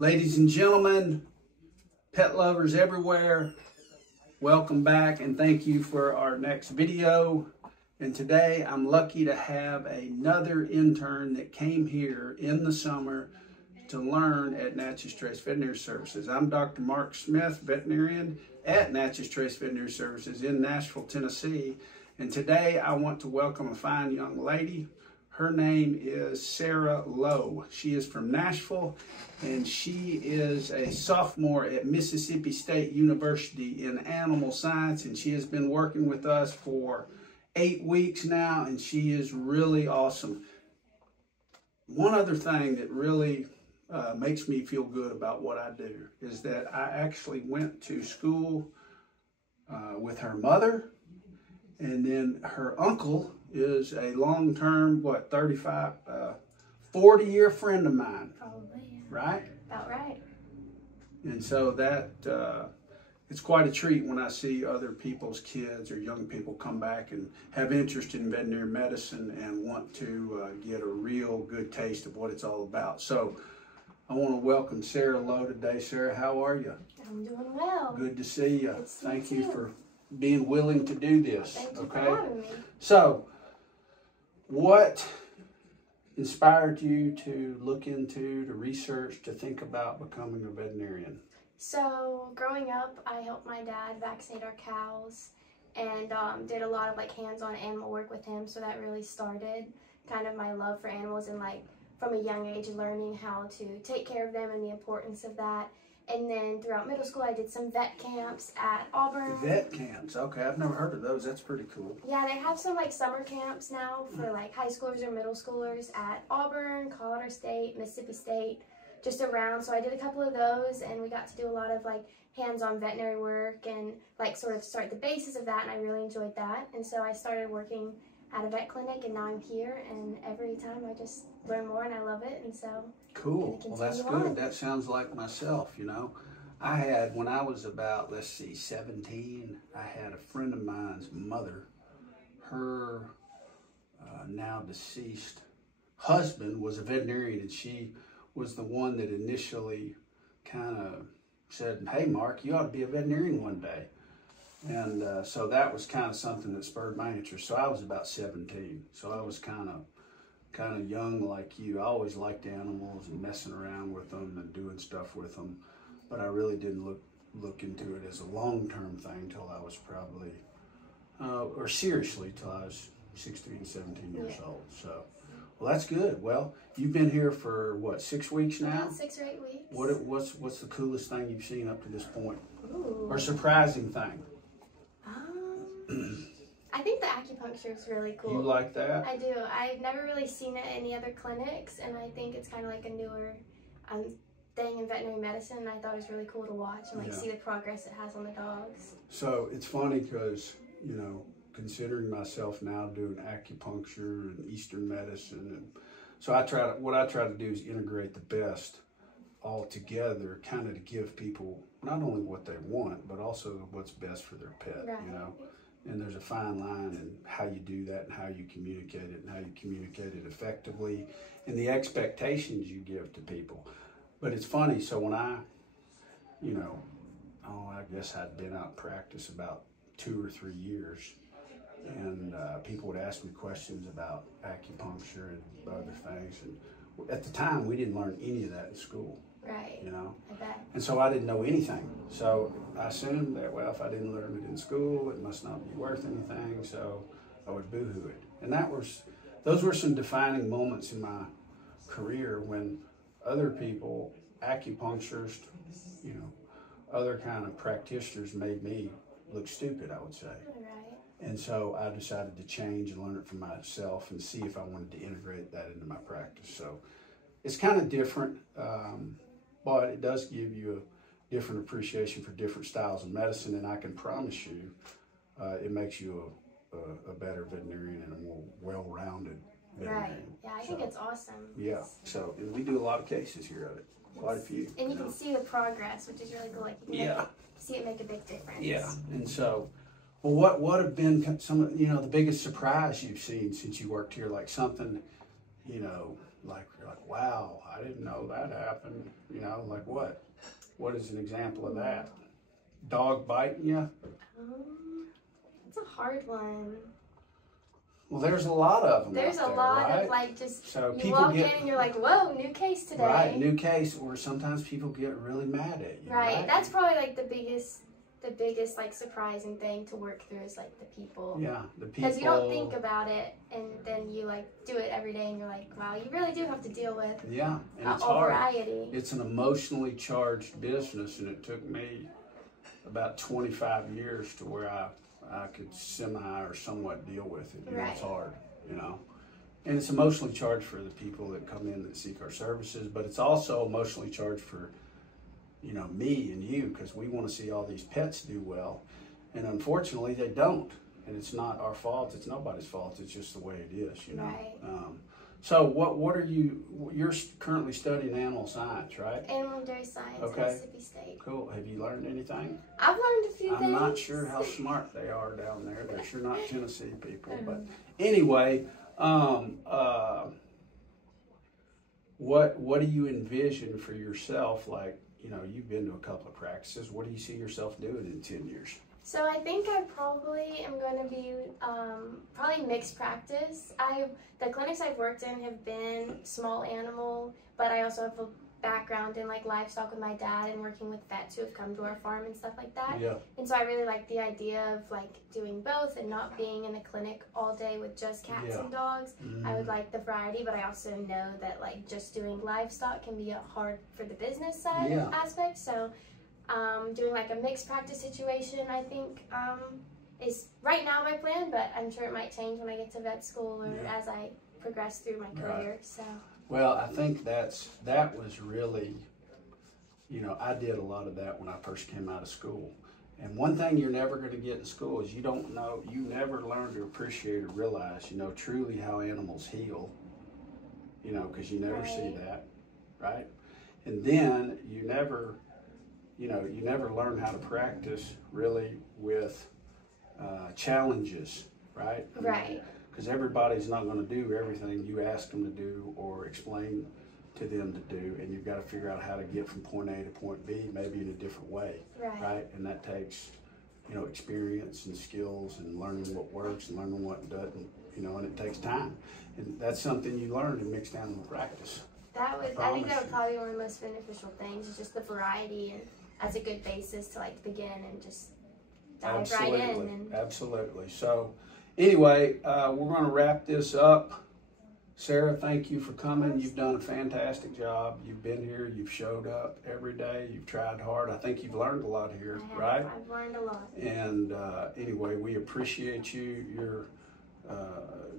Ladies and gentlemen, pet lovers everywhere, welcome back and thank you for our next video. And today I'm lucky to have another intern that came here in the summer to learn at Natchez Trace Veterinary Services. I'm Dr. Marc Smith, veterinarian at Natchez Trace Veterinary Services in Nashville, Tennessee. And today I want to welcome a fine young lady. Her name is Sarah Lowe. She is from Nashville, and she is a sophomore at Mississippi State University in animal science, and she has been working with us for 8 weeks now, and she is really awesome. One other thing that really makes me feel good about what I do is that I actually went to school with her mother, and then her uncle is a long-term, 40-year friend of mine. Probably, yeah. Right? About right. And so that, it's quite a treat when I see other people's kids or young people come back and have interest in veterinary medicine and want to get a real good taste of what it's all about. So I want to welcome Sarah Lowe today. Sarah, how are you? I'm doing well. Good to see you. Thank you too. for being willing to do this. Thank you okay? for having me. So, what inspired you to look into, to research, to think about becoming a veterinarian? So, growing up, I helped my dad vaccinate our cows and did a lot of hands-on animal work with him. So that really started kind of my love for animals and from a young age learning how to take care of them and the importance of that. And then throughout middle school, I did some vet camps at Auburn. Vet camps, okay. I've never heard of those. That's pretty cool. Yeah, they have some summer camps now for high schoolers or middle schoolers at Auburn, Colorado State, Mississippi State, just around. So I did a couple of those, and we got to do a lot of hands-on veterinary work and sort of start the basis of that, and I really enjoyed that. And so I started working at a vet clinic, and now I'm here, and every time I just learn more and I love it, and so cool. Well, that's good. That sounds like myself, you know. I had, when I was about, 17, I had a friend of mine's mother. Her now deceased husband was a veterinarian, and she was the one that initially kind of said, "Hey, Mark, you ought to be a veterinarian one day." And so that was kind of something that spurred my interest. So I was about 17. So I was kind of young like you. I always liked animals and messing around with them and doing stuff with them. But I really didn't look into it as a long-term thing till I was probably, or seriously till I was 16, 17 years old. So, well, that's good. Well, you've been here for, 6 weeks now? About 6 or 8 weeks. What's the coolest thing you've seen up to this point? Ooh. Or surprising thing? I think the acupuncture is really cool. You like that? I do. I've never really seen it in any other clinics, and I think it's kind of a newer thing in veterinary medicine, and I thought it was really cool to watch and see the progress it has on the dogs. So it's funny because, considering myself now doing acupuncture and Eastern medicine, and so what I try to do is integrate the best all together, kind of to give people not only what they want, but also what's best for their pet, right. And there's a fine line in how you do that and how you communicate it and how you communicate it effectively and the expectations you give to people. But it's funny, so when I guess I'd been out of practice about 2 or 3 years, and people would ask me questions about acupuncture and other things. And at the time, we didn't learn any of that in school. Right. I bet. And so I didn't know anything. So I assumed that, well, if I didn't learn it in school, it must not be worth anything. So I would boo-hoo it. And those were some defining moments in my career when other people, acupuncturists, other kind of practitioners made me look stupid, I would say. Right. And so I decided to change and learn it for myself and see if I wanted to integrate that into my practice. So it's kind of different. But it does give you a different appreciation for different styles of medicine, and I can promise you it makes you a better veterinarian and a more well-rounded veterinarian. Right, yeah, I think it's awesome. Yeah, so and we do a lot of cases here of it, quite a few. And you can see the progress, which is really cool. You can see it make a big difference. Yeah, and so, well, what have been some of, the biggest surprise you've seen since you worked here, something you know, like you're like, wow, I didn't know that happened. You know, like what? What is an example of that? Dog biting you? It's a hard one. Well, there's a lot of them. There's out a there, lot right? of like just so you people walk get, in and you're like, whoa, new case today. Right, new case, or sometimes people get really mad at you. Right. Right. That's probably like the biggest like surprising thing to work through is like the people. Yeah, the people. Because you don't think about it, and then you like do it every day, and you're like, wow, you really do have to deal with Yeah, and it's a hard. variety. It's an emotionally charged business, and it took me about 25 years to where I could semi or somewhat deal with it. You know, it's hard, you know. And it's emotionally charged for the people that come in that seek our services, but it's also emotionally charged for, you know, me and you, because we want to see all these pets do well. And unfortunately, they don't. And it's not our fault. It's nobody's fault. It's just the way it is, you know. Right. So what are you're currently studying animal science, right? Animal dairy science at Mississippi State. Cool. Have you learned anything? I've learned a few things. I'm not sure how smart they are down there. They're sure not Tennessee people. But anyway, what do you envision for yourself? Like, you know, you've been to a couple of practices. What do you see yourself doing in 10 years? So I think I probably am going to be probably mixed practice. The clinics I've worked in have been small animal, but I also have a background in like livestock with my dad and working with vets who have come to our farm and stuff like that. Yeah. And so I really like the idea of like doing both and not being in a clinic all day with just cats and dogs. I would like the variety, but I also know that like just doing livestock can be hard for the business side aspect. So doing like a mixed practice situation, I think is right now my plan, but I'm sure it might change when I get to vet school or as I progress through my career. So. Well, I think that was really, you know, I did a lot of that when I first came out of school. And one thing you're never going to get in school is you never learn to appreciate or realize, you know, truly how animals heal, you know, because you never see that, right? And then you never learn how to practice really with challenges, right? Right. Because everybody's not going to do everything you ask them to do or explain to them to do, and you've got to figure out how to get from point A to point B, maybe in a different way, right? And that takes, you know, experience and skills and learning what works and learning what doesn't, you know, and it takes time. And that's something you learn in mixed animal practice. I think that would probably be one of the most beneficial things, is just the variety, and that's a good basis to like begin and just dive right in. Absolutely. So anyway, we're going to wrap this up. Sarah, thank you for coming. You've done a fantastic job. You've been here. You've showed up every day. You've tried hard. I think you've learned a lot here, right? I've learned a lot. And anyway, we appreciate you. You're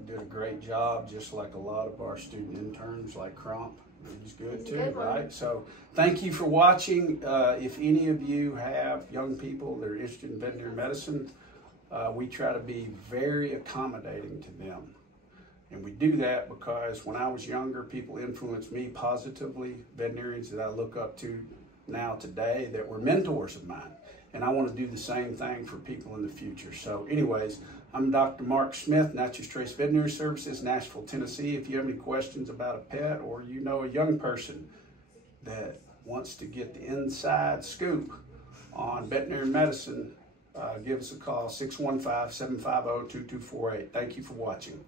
did a great job, just like a lot of our student interns, like Crump. He's good too, right? So thank you for watching. If any of you have young people that are interested in veterinary medicine, we try to be very accommodating to them. And we do that because when I was younger, people influenced me positively, veterinarians that I look up to now today that were mentors of mine. And I want to do the same thing for people in the future. So anyways, I'm Dr. Marc Smith, Natchez Trace Veterinary Services, Nashville, Tennessee. If you have any questions about a pet, or you know a young person that wants to get the inside scoop on veterinary medicine, give us a call, 615-750-2248. Thank you for watching.